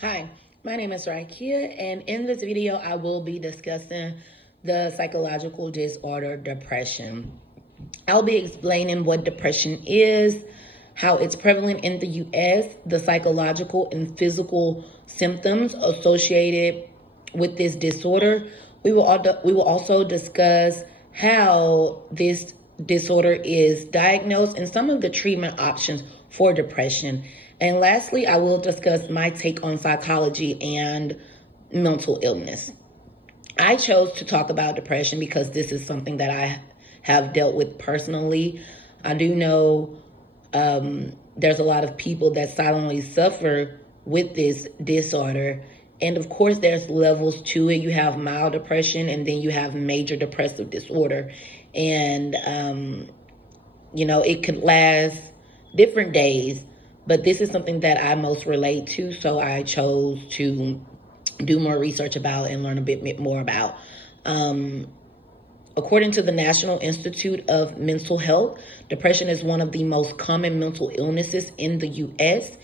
Hi, my name is Raikia, and in this video, I will be discussing the psychological disorder depression. I'll be explaining what depression is, how it's prevalent in the US, the psychological and physical symptoms associated with this disorder. We will also discuss how this disorder is diagnosed and some of the treatment options for depression. And lastly, I will discuss my take on psychology and mental illness. I chose to talk about depression because this is something that I have dealt with personally. I do know there's a lot of people that silently suffer with this disorder. And of course, there's levels to it. You have mild depression, and then you have major depressive disorder. And, it could last different days, but this is something that I most relate to. So I chose to do more research about and learn a bit more about. According to the National Institute of Mental Health, depression is one of the most common mental illnesses in the U.S.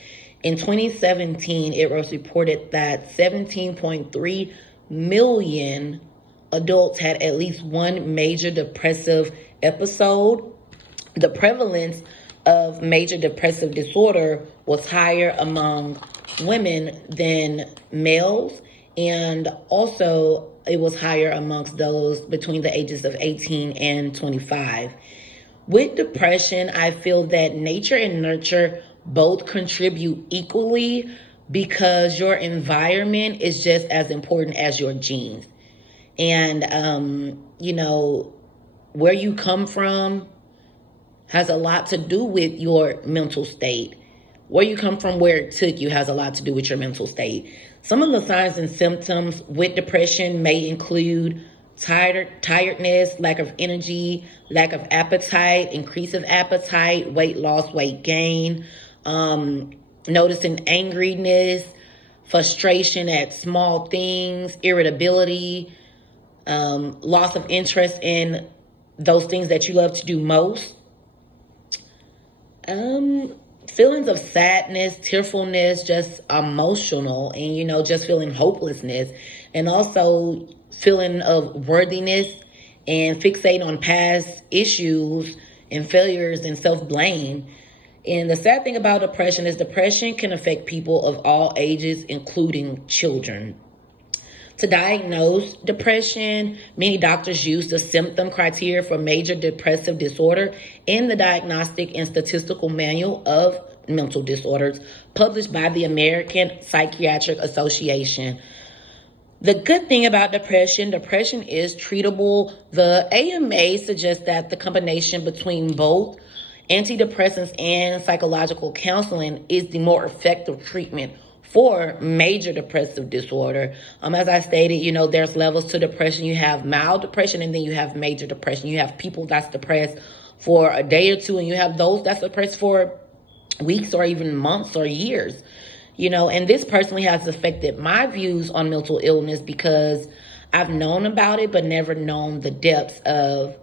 In 2017, it was reported that 17.3 million adults had at least one major depressive episode. The prevalence of major depressive disorder was higher among women than males, and also it was higher amongst those between the ages of 18 and 25. With depression, I feel that nature and nurture both contribute equally because your environment is just as important as your genes. And, where you come from has a lot to do with your mental state. Where you come from, where it took you, has a lot to do with your mental state. Some of the signs and symptoms with depression may include tiredness, lack of energy, lack of appetite, increase of appetite, weight loss, weight gain, noticing angriness, frustration at small things, irritability, loss of interest in those things that you love to do most. Feelings of sadness, tearfulness, just emotional, and just feeling hopelessness, and also feeling of worthiness and fixate on past issues and failures and self-blame. And the sad thing about depression can affect people of all ages, including children. To diagnose depression, many doctors use the symptom criteria for major depressive disorder in the Diagnostic and Statistical Manual of Mental Disorders, published by the American Psychiatric Association. The good thing about depression is treatable. The AMA suggests that the combination between both antidepressants and psychological counseling is the more effective treatment for major depressive disorder. As I stated, there's levels to depression. You have mild depression, and then you have major depression. You have people that's depressed for a day or two, and you have those that's depressed for weeks or even months or years. And this personally has affected my views on mental illness because I've known about it, but never known the depths of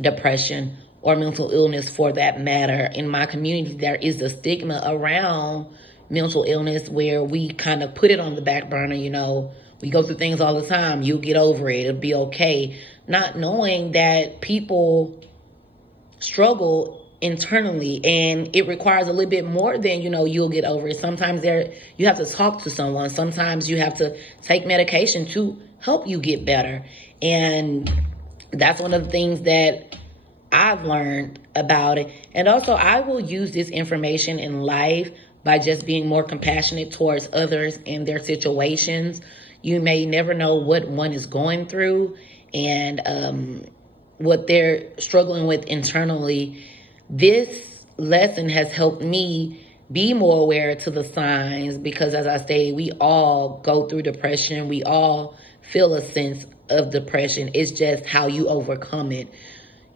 depression or mental illness for that matter. In my community, there is a stigma around mental illness where we kind of put it on the back burner. We go through things all the time. You'll get over it. It'll be okay. Not knowing that people struggle internally, and it requires a little bit more than you'll get over it. Sometimes you have to talk to someone. Sometimes you have to take medication to help you get better. And that's one of the things that I've learned about it. And also, I will use this information in life by just being more compassionate towards others and their situations. You may never know what one is going through and what they're struggling with internally. This lesson has helped me be more aware to the signs because, as I stated, we all go through depression. We all feel a sense of depression. It's just how you overcome it.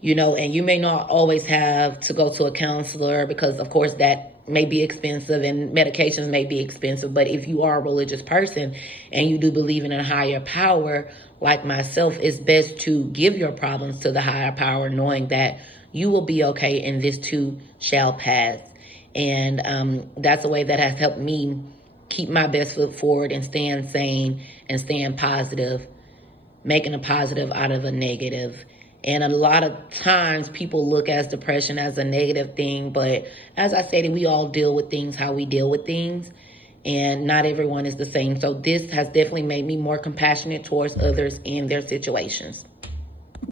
And you may not always have to go to a counselor because, of course, that may be expensive and medications may be expensive. But if you are a religious person and you do believe in a higher power, like myself, it's best to give your problems to the higher power, knowing that you will be okay and this too shall pass. And that's a way that has helped me keep my best foot forward and staying sane and staying positive, making a positive out of a negative. And a lot of times people look at depression as a negative thing, but as I stated, we all deal with things how we deal with things, and not everyone is the same. So this has definitely made me more compassionate towards others in their situations.